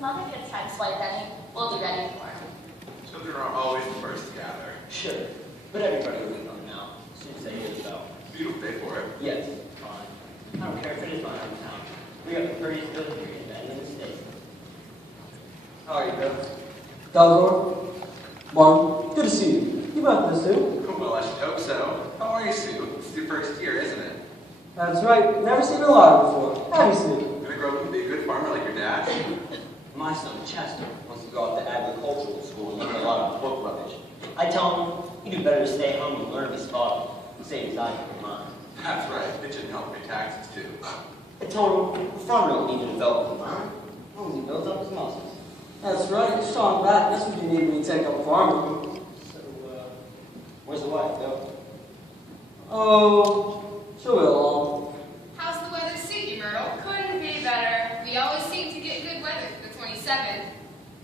his mother gets time to swipe any, we'll be ready for him. Children are always the first to gather. Sure, but everybody will leave on now, as soon as they hear the bell. Beautiful day for it. Yes, fine. I don't care if it is my hometown. We got the prettiest building here in the state. How are you, Bill? Dalgor? Martin, good to see you. You left this, Sue? Well, I should hope so. How are you, Sue? It's your first year, isn't it? That's right. Never seen a lot before. Have you, Sue? Gonna grow up and be a good farmer like your dad? My son, Chester, wants to go off to agricultural school and learn a lot of book rubbish. I tell him he'd do better to stay home and learn his father and save his eye for mine. That's right. It should help pay taxes, too. I told him the farmer don't need to develop his mind, as long as he builds up his muscles. That's right. Strong back. That's what you need when you take up farming. So, where's the wife, Bill? Oh, she'll be along. How's the weather suit you, Myrtle? Couldn't be better. We always seem to get good weather for the 27th.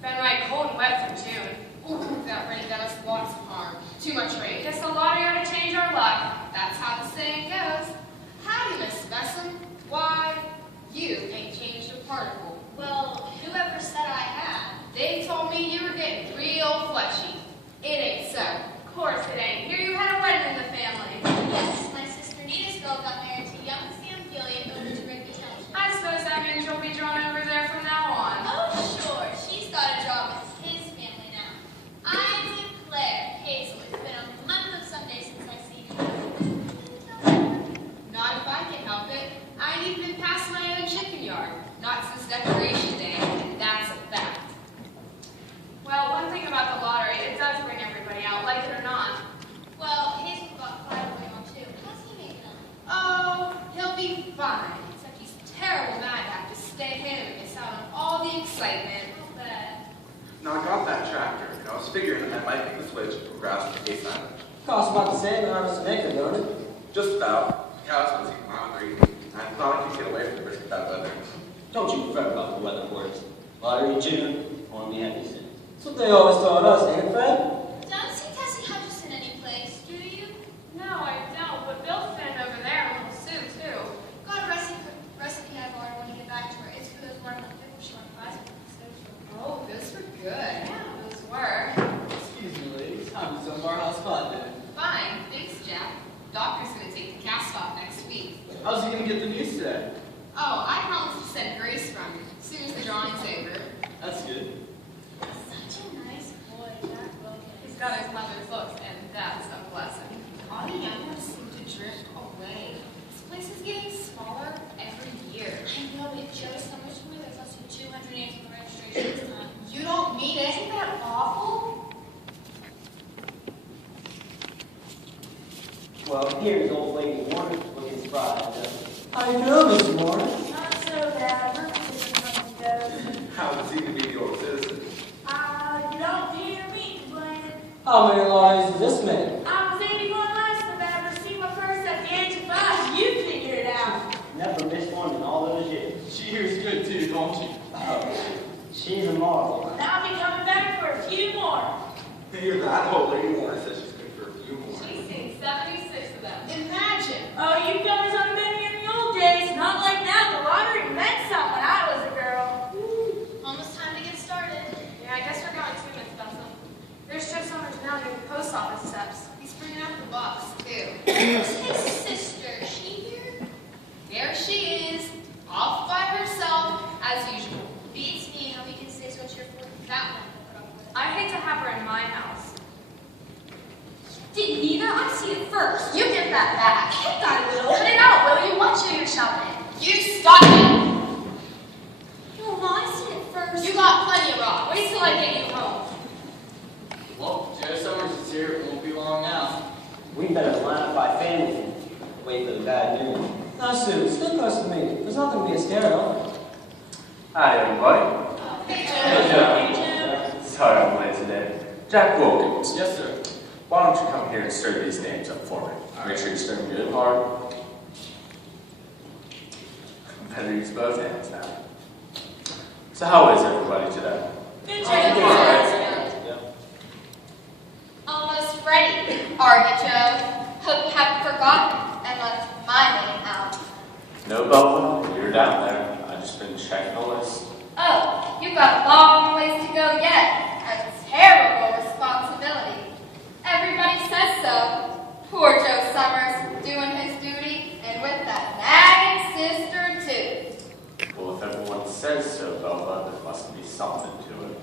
Been right cold and wet for June. Ooh, that rain done us lots of harm. Too much rain. Guess the lottery ought to change our luck. That's how the saying goes. Howdy, Miss Besson. Why, you ain't changed a particle. Well, whoever said I had? They told me you were getting real fleshy. It ain't so. Of course it ain't. Here you had a wedding in the family. Yes, my sister Nita's girl got married to young Sam Gillian over to Rigby Township. I suppose that means you'll be drawn over there from now on. Oh, sure. She's got a job with his family now. I declare, Hazel, it's been a month of Sundays since I've seen you. Not if I can help it. I ain't even been past my own chicken yard. Not since Decoration Day, and that's a fact. Well, one thing about the lottery, it does bring everybody out, like it or not. Well, Hazel got quite going on too. How's he making out? Oh, he'll be fine. Except he's terrible mad to have to stay home and miss out on all the excitement. I'll bet. Now, I got that tractor, and I was figuring that I might make the switch from grass to hay silage. Costs about the same in harvest and acre, don't it? Just about. The cows was eating hungry, and I thought I could get away from the risk of that weather. Don't you fret about the weather words. Lottery in June, won't be happy soon. That's what they always told us, ain't it, Fred? Don't see Tessie Hutchison any place, do you? No, I don't, but Bill's been over there and Little Sue, too. Got a recipe I borrowed when you get back to her. It's for those watermelon pickles she went buys me. Oh, those were good. Yeah, those were. Excuse me, ladies. How was some of our house fun day? Fine, thanks, Jack. Doctor's gonna take the cast off next week. How's he gonna get the news today? Oh, I promised to send Grace from him as soon as the drawing's over. That's good. Such a nice boy, Jack Wilkins. He's got his mother's looks, and that's a blessing. All the young ones seem to drift away. This place is getting smaller every year. I know, but if Joe's so much more, there's less than 200 names on the registration this time. You don't mean it. Isn't that awful? Well, here's old lady Warner looking surprised. How you doing, Mr. Warner? Not so bad. My business comes and goes. How was he to be the old citizen? You don't hear me complaining. How many lotteries did this make? I was 81 less than I ever received my first at the age of 5. You figure it out. Never missed one in all those years. She hears good too, don't she? Oh, she's a marvel. And I'll be coming back for a few more. To hear that, old lady Warner says she's good for a few more. She's seen 76 of them. Imagine. Oh, you fellas on many in the old days. Not like now. The lottery meant something when I was a girl. Almost time to get started. Yeah, I guess we're going too, Miss Bethel. There's Joe Summers now near the post office steps. He's bringing out the box, too. Where's his sister? Is she here? There she is, off by herself, as usual. Beats me how we can say so much here for that one. to put up with. I hate to have her in my house. Didn't either. I see it first. You get that back. Hey, I will. Cut it out, will you? What show you're shouting at? You stop it! No, Ma, I see it first. You got plenty of rock. Wait till I get you home. Well, Joe Summers is here. It won't be long now. We better line up by family and wait for the bad news. Now, Sue, stick close to me. There's nothing to be scared of. Hi, everybody. Hey, Hey, Joe. Joe. Sorry I'm late today. Jack Wilkins. Yes, sir. Why don't you come here and stir these names up for me? Make sure you stir them good hard. Better use both hands now. So how is everybody today? Good Good. Almost ready, are you, Joe? Hope you haven't forgotten and left my name out. No, Bella, you're down there. I've just been checking the list. Oh, you've got a long ways to go yet. A terrible responsibility. Everybody says so. Poor Joe Summers, doing his duty, and with that nagging sister, too. Well, if everyone says so, Belva, there must be something to it.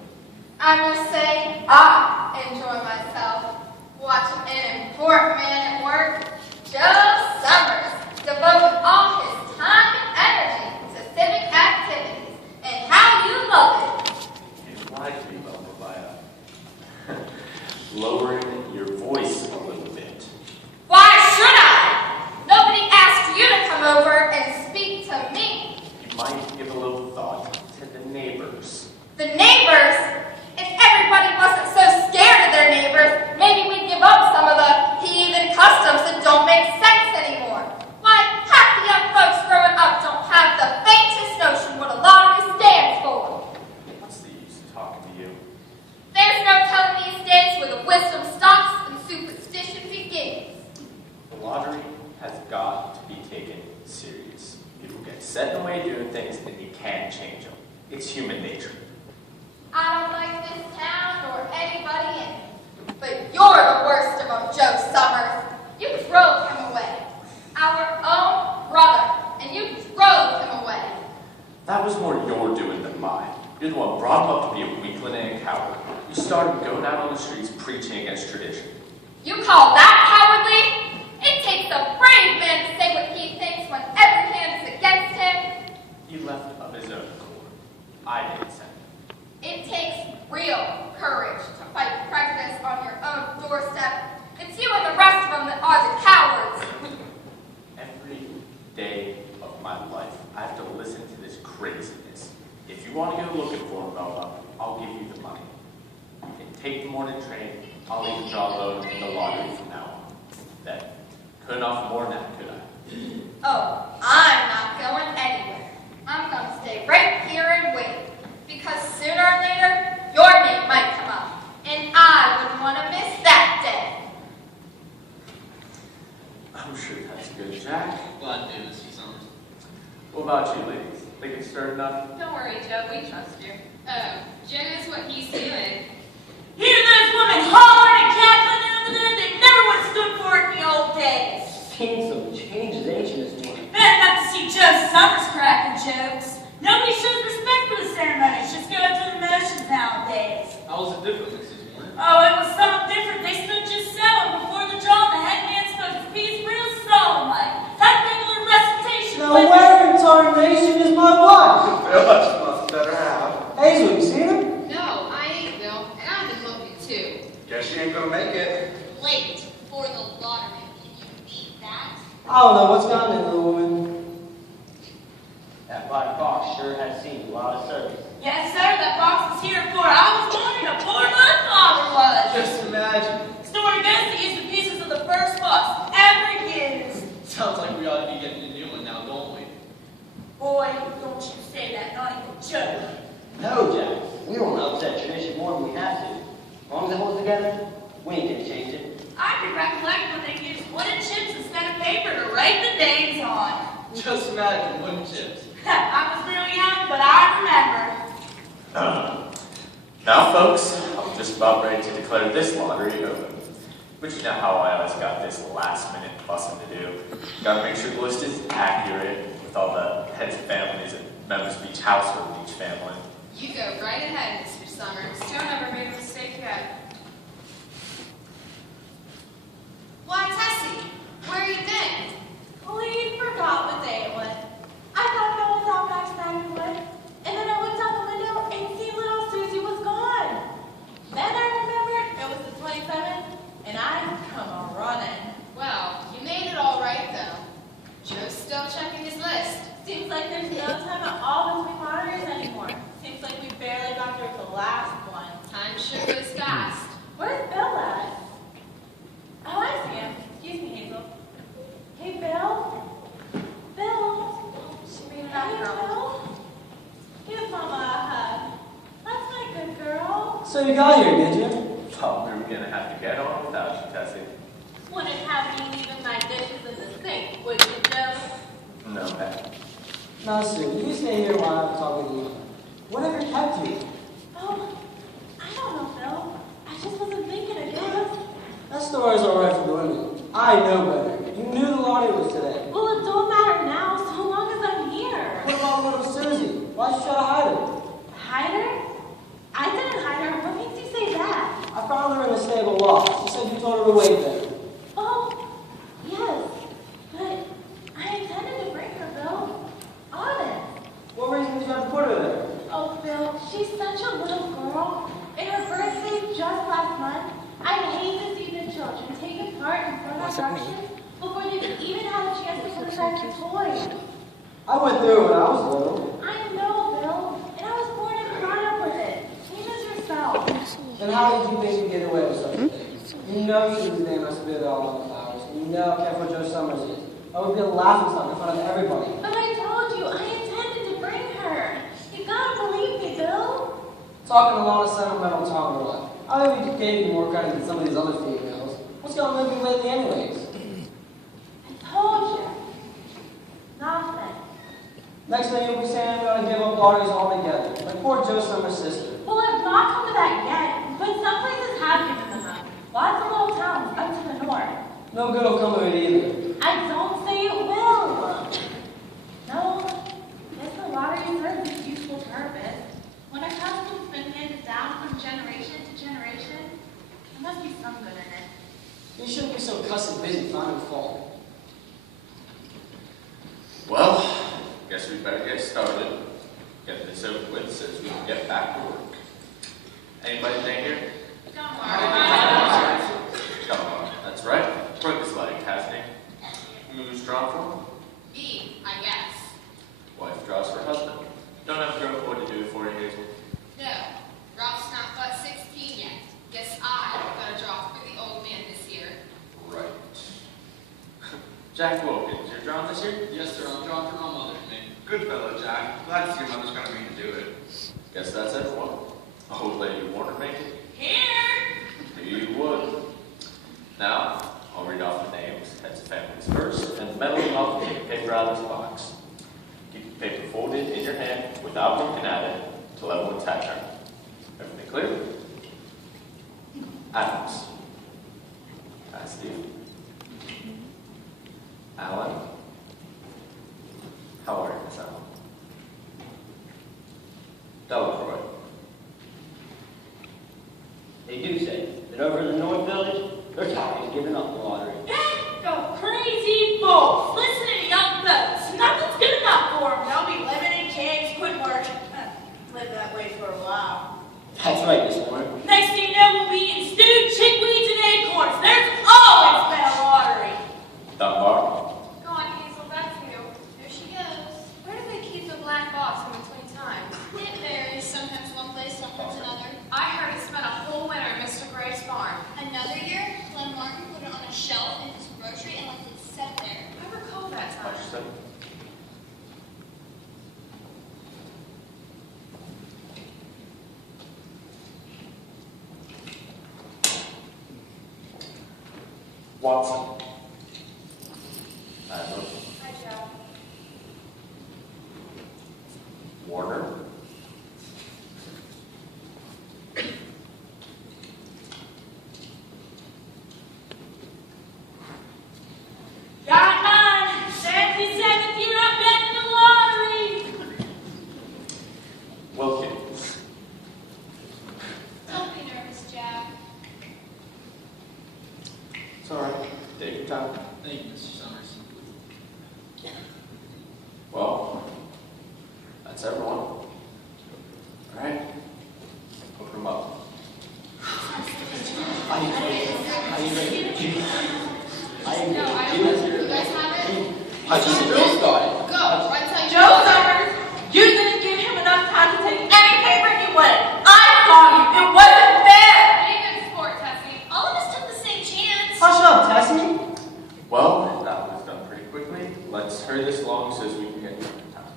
I must say, I enjoy myself watching an important man at work. Joe Summers devoting all his time and energy to civic activities, and how you love it. You like me, Belva, by lowering your voice a little bit. Why should I? Nobody asked you to come over and speak to me. You might give a little thought to the neighbors. The neighbors? If everybody wasn't so scared of their neighbors, maybe we'd give up some of the heathen customs that don't make sense anymore. Why, half the young folks growing up don't have the faintest notion what a lottery stands for. What's the use of talking to you? There's no telling these days where the wisdom stops and superstition begins. The lottery has got to be taken serious. People get set in the way of doing things and you can't change them. It's human nature. I don't like this town or anybody in it. But you're the worst of them, Joe Summers. You drove him away. Our own brother. And you drove him away. That was more your doing than mine. You're the one brought him up to be a weakling and a coward. You started going out on the streets preaching against tradition. You call that cowardly? It takes a brave man to say what he thinks when every hand is against him. He left of his own accord. I didn't send him. It takes real courage to fight prejudice on your own doorstep. It's you and the rest of them that are the cowards. Every day of my life, I have to listen to this craziness. If you want to go looking for him, Belva, I'll give you the money. You can take the morning train. I'll even draw load in the lottery from now on. Then, couldn't offer more than that, could I? Oh, I'm not going anywhere. I'm going to stay right here and wait. Because sooner or later, your name might come up. And I wouldn't want to miss that day. I'm sure that's good, Jack. Glad to see Summers. What about you, ladies? Think it's stirred enough? Don't worry, Joe, we trust you. Joe knows what he's doing. Hear those women hollering and cackling over there? They never would have stood for it in the old days. Seen some changes, ain't you, Miss Moore? Better not to see Joe Summers cracking jokes. Nobody shows respect for the ceremonies. Just go through the motions nowadays. How was it different, Mrs. Warren? Oh, it was something different. They stood just seven before the draw, and the headman spoke his piece real solemn-like. That regular recitation. Now where in tarnation is my wife? Phyllis must better have. Hazel, you seen her? No, I ain't, Bill, and I've been looking too. Guess she ain't gonna make it. Late for the lottery. Can you beat that? I don't know what's gotten into the woman. That black fox sure has seen a lot of service. Yes, sir, that box is here for. I was wondering how poor my father was. Just imagine. Story goes to use the pieces of the first box ever used. Sounds like we ought to be getting a new one now, don't we? Boy, don't you say that, not even joke. No, Jack. We don't upset tradition more than we have to. As long as it holds together, we ain't gonna change it. I can recollect when they used wooden chips instead of paper to write the names on. Just imagine wooden chips. I was real young, but I remember. Now, folks, I'm just about ready to declare this lottery open. But you know how I always got this last-minute fussing to do. Gotta make sure the list is accurate with all the heads of families and members of each household of each family. You go right ahead, Mr. Summers. Joe never made a mistake yet. Why, Tessie, where you been? Please forgot what day it was. I thought Bill was out back stacking wood, and then I looked out the window and see little Susie was gone. Then I remembered it was the 27th, and I come running. Well, you made it all right, though. Joe's still checking his list. Seems like there's no time at all between lotteries anymore. Seems like we barely got through the last one. Time sure goes fast. Where's Bill at? Oh, I see him. Excuse me, Hazel. Hey, Bill? Bill? She made it Hey, after all. Bill? Give Mama a hug. That's my good girl. So you got here, did you? Thought we were gonna have to get on without you, Tessie. Wouldn't have me leaving my dishes in the sink, would you, Joe? No, Pat. Now, Sue, you stay here while I'm talking to you. Whatever kept you? Oh, I don't know, Phil. I just wasn't thinking, I guess. That story's alright for the women. I know better. You knew the lottery was today. Well, it don't matter now, so long as I'm here. What about little Susie? Why'd you try to hide her? Hide her? I didn't hide her. What makes you say that? I found her in the stable loft. She said you told her to wait there. Oh, yes. But I intended to bring her, Bill. Honest. What reason did you have to put her there? Oh, Bill, she's such a little girl. And her birthday just last month. I hate to see the children take part in fun attractions before they've even had a chance to put aside their toys. I went through it when I was little. I know, Bill. And I was born and brought up with it. Same as yourself. Then how did you think you'd get away with such a thing? You know Susie must have been all on the flowers. You know how careful Joe Summers is. I would be a laughing stock in front of everybody. But I told you, I intended to bring her. You gotta believe me, Bill. Talking a lot of sentimental talk or what? I hope you gave me more credit than some of these other females. What's going on with you lately anyways? I told you. Nothing. Next thing you'll be saying I'm going to give up lotteries altogether. Like poor Joe Summers' sister. Well, I've not come to that yet, but some places have given them up. Lots of little towns up to the north. No good will come of it either. I don't say it will. No, guess the lottery serves its useful purpose. When a custom's been handed down from generation to generation, there must be some good in it. You shouldn't be so cussing busy finding fault. Well, guess we better get started. Get this over with so we can get back to work. Anybody stay here? Don't worry. Come on, that's right. Brooke is like, hasn't he? Who's drawn for? Me, I guess. Wife draws for husband. Don't have to go what to do for you, Hazel. No, Ralph's not but 16 yet. Guess I gotta draw for the old man this year. Right. Jack Wilkins, you're drawn this year? Yes, sir. I'm drawn for my mother. Good fellow, Jack. Glad to see your mother's going to mean to do it. Guess that's everyone. I hope Lady Warner make it. Here. You would. Now, I'll read off the names, heads of families first, and medal of the paper out of this box. Keep the paper folded in your hand without looking at it till everyone's hat turn. Everything clear? Adams. Hi, Steve. Alan. How are you, Miss Alan? Delacroix. They do say that over in the North Village, they're tired of giving up the lottery. Go crazy folks. Listen to young folks. Nothing's good enough for them. They'll be living in caves, quit work. Live that way for a while. That's right, Miss Warner. Next thing you know, we'll be in stewed chickweeds and acorns. There's always been a lottery. Dunbar. Go on, Hazel, that's you. There she goes. Where do they keep the black box in between times? It varies. Sometimes one place, sometimes another. I heard he spent a whole winter at Mr. Gray's farm. Another year, Glenn Martin put it on a shelf in his grocery and left it set there. I recall that time. Watch yourself. Watson. Adams. Hi, Joe. Warner. Got mine. 77th year I'm betting the lottery. Wilkins. Don't be nervous, Jack. It's all right. Take your time. Thank you, Mr. Summers. Well, that's everyone. All right. Open them up. Are you ready? No, I don't know. You guys have it? I just Bill's got it. Go. Run till you Joe Summers, you didn't give him enough time to take any paper he wanted. I saw you. It wasn't fair. Be a good sport, Tessie. All of us took the same chance. Hush up, Tessie. Well, that was done pretty quickly. Let's hurry this along so as we can get to time.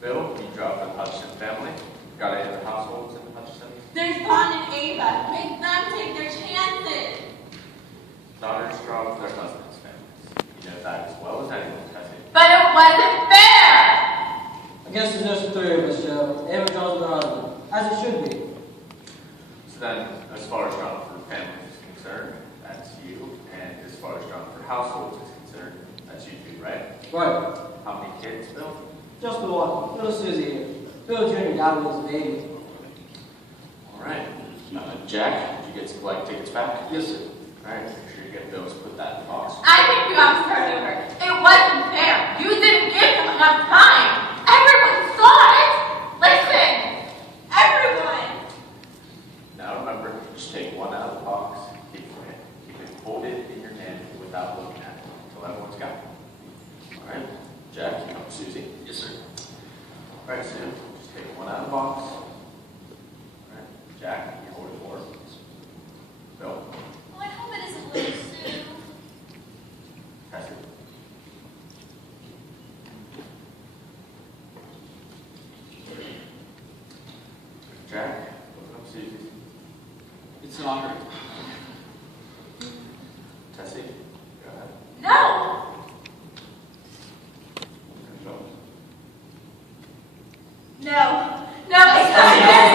Bill, you drop the Hutchinson family. Got any other households in the Hutchinson? There's Vaughn and Ava. Make them take their chances. Daughters draw with their husbands' families. You know that as well as anyone, Tessie. But it wasn't fair. I guess there's just the three of us, Joe. Ava draws with her as it should be. So then, as far as drama for families is concerned, that's you. And as far as drama for households is concerned, that's you two, right? Right. How many kids, Bill? Just the one. Little Susie here. Bill Jr. got me as a baby. All right. Jack, did you get some flight tickets back? Yes, sir. All right, make sure you get those, put that in the box. I think you have to start over. It wasn't fair. You didn't give him enough time. Everyone saw it. Listen, everyone. Now remember, just take one out of the box, keep it folded in your hand without looking at it until everyone's got it. All right, Jack, you help Susie. Yes, sir. All right, Sue, just take one out of the box. All right, Jack, you hold it for us. Bill, Well, I hope it isn't little Sue. Cassie. Jack, open up Susie. It's an honor. Tessie, go ahead. No. And Bill. No. No, it's not.